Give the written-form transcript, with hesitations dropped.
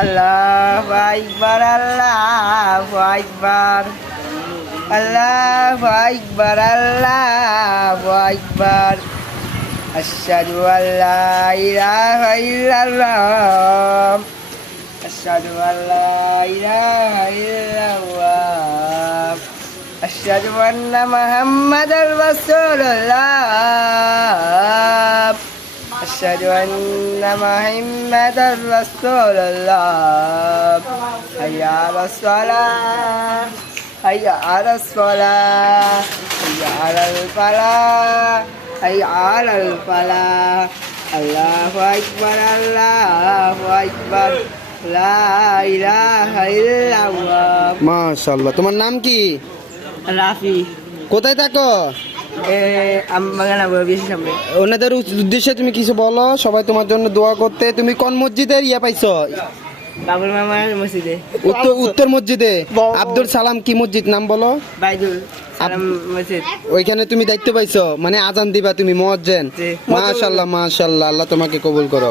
আল্লাহু আকবার, আল্লাহু আকবার, আল্লাহু আকবার, আল্লাহু আকবার। আশহাদু আল্লা ইলাহা ইল্লাল্লাহ, আশহাদু আল্লা ইলাহা ইল্লাল্লাহ, আশহাদু আন্না মুহাম্মাদার রাসূলুল্লাহ, আশহাদু আন্না মুহাম্মাদার রাসূলুল্লাহ। হাইয়া আলাস সালাহ, হাইয়া আলাস সালাহ, হাইয়া আলাল ফালাহ, হাইয়া আলাল ফালাহ। আল্লাহু আকবার, আল্লাহু আকবার, লা ইলাহা ইল্লাল্লাহ। মাশাআল্লাহ। তোমার নাম কি? রাফি। কোথায় থাকো? আমবাগান বেশি সামনে। ওনাদের উদ্দেশ্যে তুমি কিছু বলো, সবাই তোমার জন্য দোয়া করতে। তুমি কোন মসজিদের পাইছো? বাবুল মামার মসজিদে। উত্তর মসজিদে। আব্দুল সালাম কি মসজিদ, নাম বলো? বাইদুল সালাম মসজিদ। ওইখানে তুমি দায়িত্ব পাইছো, মানে আজান দিবা তুমি মুয়াজ্জিন। জি। মাশাআল্লাহ মাশাআল্লাহ, আল্লাহ তোমাকে কবুল করো।